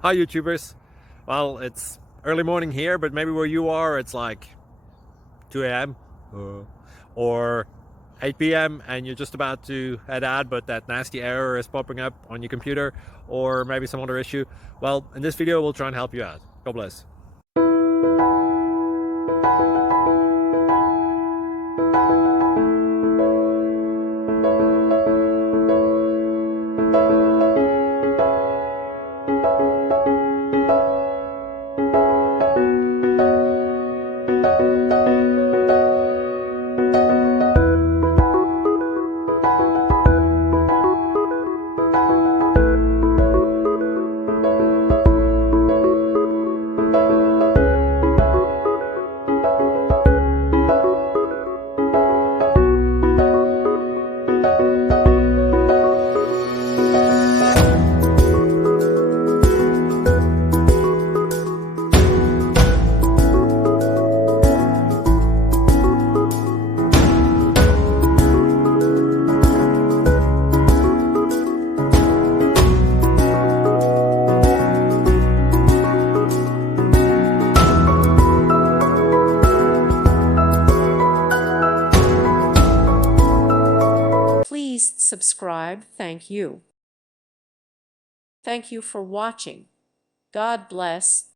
Hi YouTubers. Well, it's early morning here, but maybe where you are it's like 2 a.m. or 8 p.m. and you're just about to head out, but that nasty error is popping up on your computer, or maybe some other issue. Well, in this video we'll try and help you out. God bless. Please subscribe. Thank you. Thank you for watching. God bless.